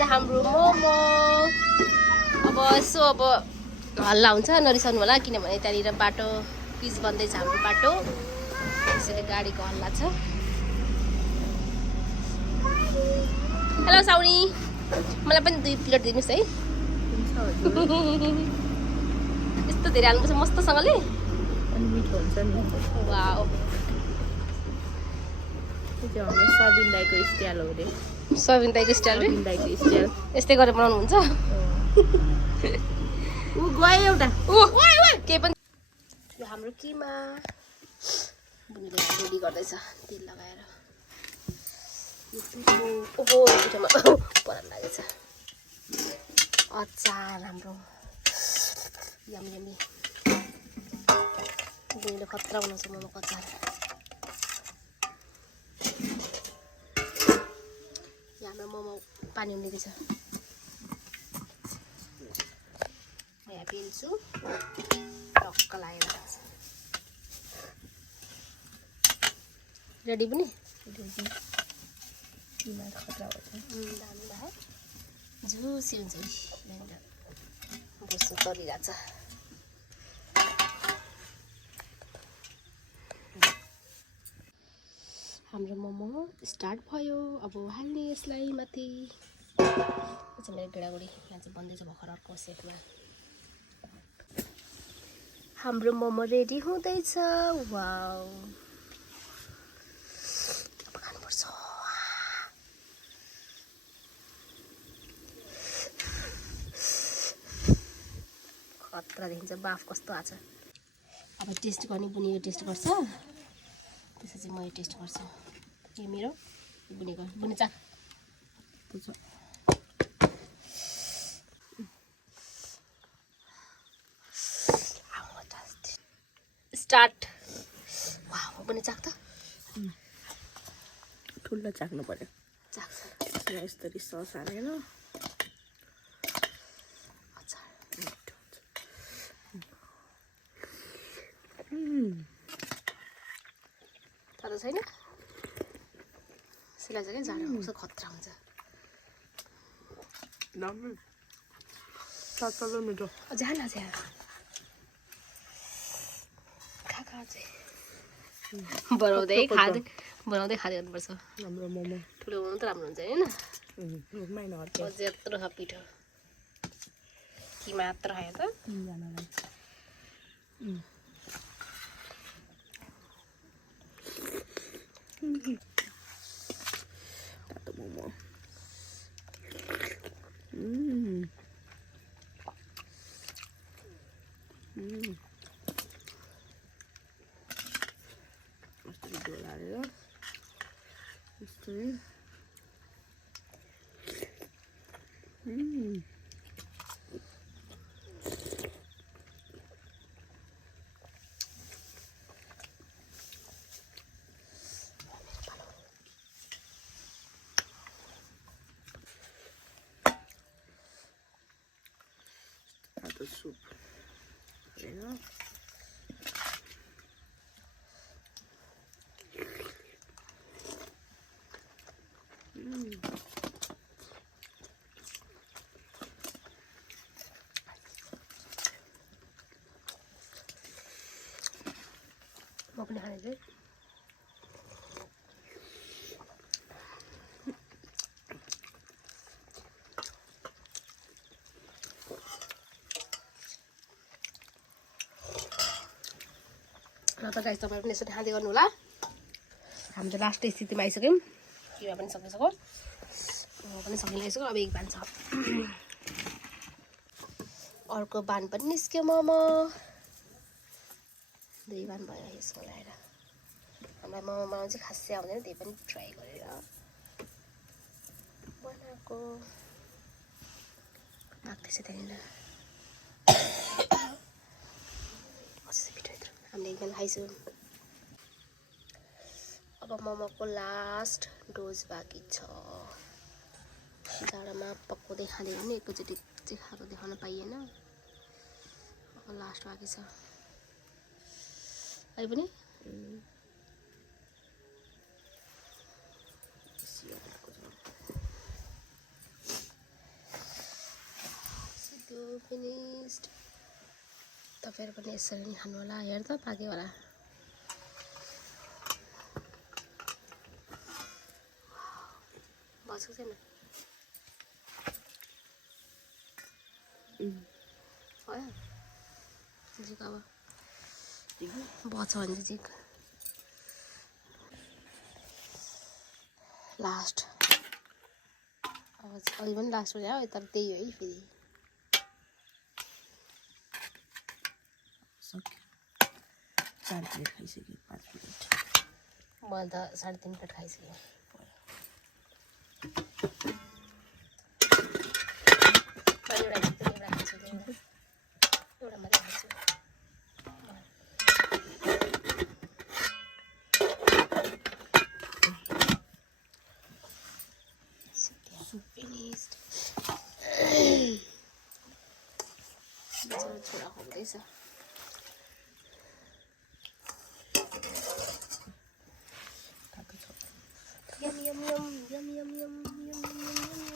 आज हाम्रो मोमो अब यसो अब हल्ला हुन्छ नरिसाउनु होला किनभने त्यहाँनिर बाटो पिच बन्दैछ हाम्रो बाटो त्यसैले गाडीको हल्ला छ। हेलो साउनी मलाई पनि 2 प्लेट दिनुहोस् है। यस्तो धेरै हाल्नुपर्छ मस्तसँगले अनि मिठो हुन्छ नि। वाउ त्यो हाम्रो सबिन दाइको स्टाइल हो रे। सबिन दाइको स्टाइल रे। सबिन दाइको स्टाइल यस्तै गरेर बनाउनु हुन्छ। उ गयो एउटा। के पनि यो हाम्रो किमा बुनिले रेडी गर्दैछ तेल लगाएर। यो पिठो ओहो पिठोमा पराल लागेछ। अचार हाम्रो यम्मी यम्मी बुनिले खतरा बनाउँछ मोमोको अचार। यहाँ मोमो पानी उम्लिँदैछ। यहाँ पिल्छु टक्क लागेर रेडी पनि खतरा हुन्छ। झुसी हुन्छ बस्नु परिरहेछ। हाम्रो मोमो स्टार्ट भयो। अब हाल्ने यसलाई माथि। मेरो गेडागुडी यहाँ चाहिँ बन्दैछ भर्खर अर्को सेटमा। हाम्रो मोमो रेडी हुँदैछ। वाउ अब खानुपर्छ। खतरा देखिन्छ बाफ कस्तो आछ। अब टेस्ट गर्ने बुनेको टेस्ट गर्छ त्यसपछि म यो टेस्ट गर्छु। यो मेरो बुनेको बुने चाक स्टार्ट। वाह बुने चाक त ठुलो चाख्नु पर्यो। चाक यसरी सस हालेर थाहा छैन सिलाइ छ क्या जाडो कस्तो खतरा हुन्छ। मिठो अझै हाल अझै हाल खा अझै बनाउँदै खाँदै गर्नुपर्छ। हाम्रो मोमो ठुलो बनाउनु त राम्रो हुन्छ होइन। अझै यत्रो छ पिठो कि मात्र खायो त। तातो मोमो यस्तरी झोल हालेर यस्तरी तातो सुप हालेर म पनि खाने चाहिँ र त गाइस तपाईहरु पनि यसरी खाँदै गर्नु होला। हामी त लास्ट स्थितिमा आइसक्यौँ। किमा पनि सकिसक्यो म पनि सकिसक्यो। अब एक बान छ अर्को बान पनि निस्क्यो मोमो 2 बान भयो यसको लगाएर। हामीलाई मोमो बनाउनु चाहिँ खासै आउँदैन त्यही पनि ट्राई गरेर बनाएको लाग्दैछ त्यहाँनिर। हामीले एकजना खाइसक्यौँ। अब मोमोको लास्ट डोज बाँकी छ। जाडोमा पकाउँदै खाँदै भने एकैचोटि चाहिँ खाएको देखाउन पाइएन। अब लास्ट बाँकी छ। अहिले पनि फिनिस्ड तपाईँहरू पनि यसरी नै खानु होला हेर त पाक्यो होला बसेको छैन भयो जिक अब बच्छ भने चाहिँ जिक लास्ट अब अहिले पनि लास्ट हो तर त्यही हो है फेरि सक्यो 4 प्लेट खाइसकेँ 5 प्लेट मैले त 3.5 प्लेट खाइसकेँ एउटा खान्छु एउटा मात्रै खान्छु फिनिस्ड छोरा खुवाउँदैछ तातो छ यम यम यम यम यम यम यम यम यम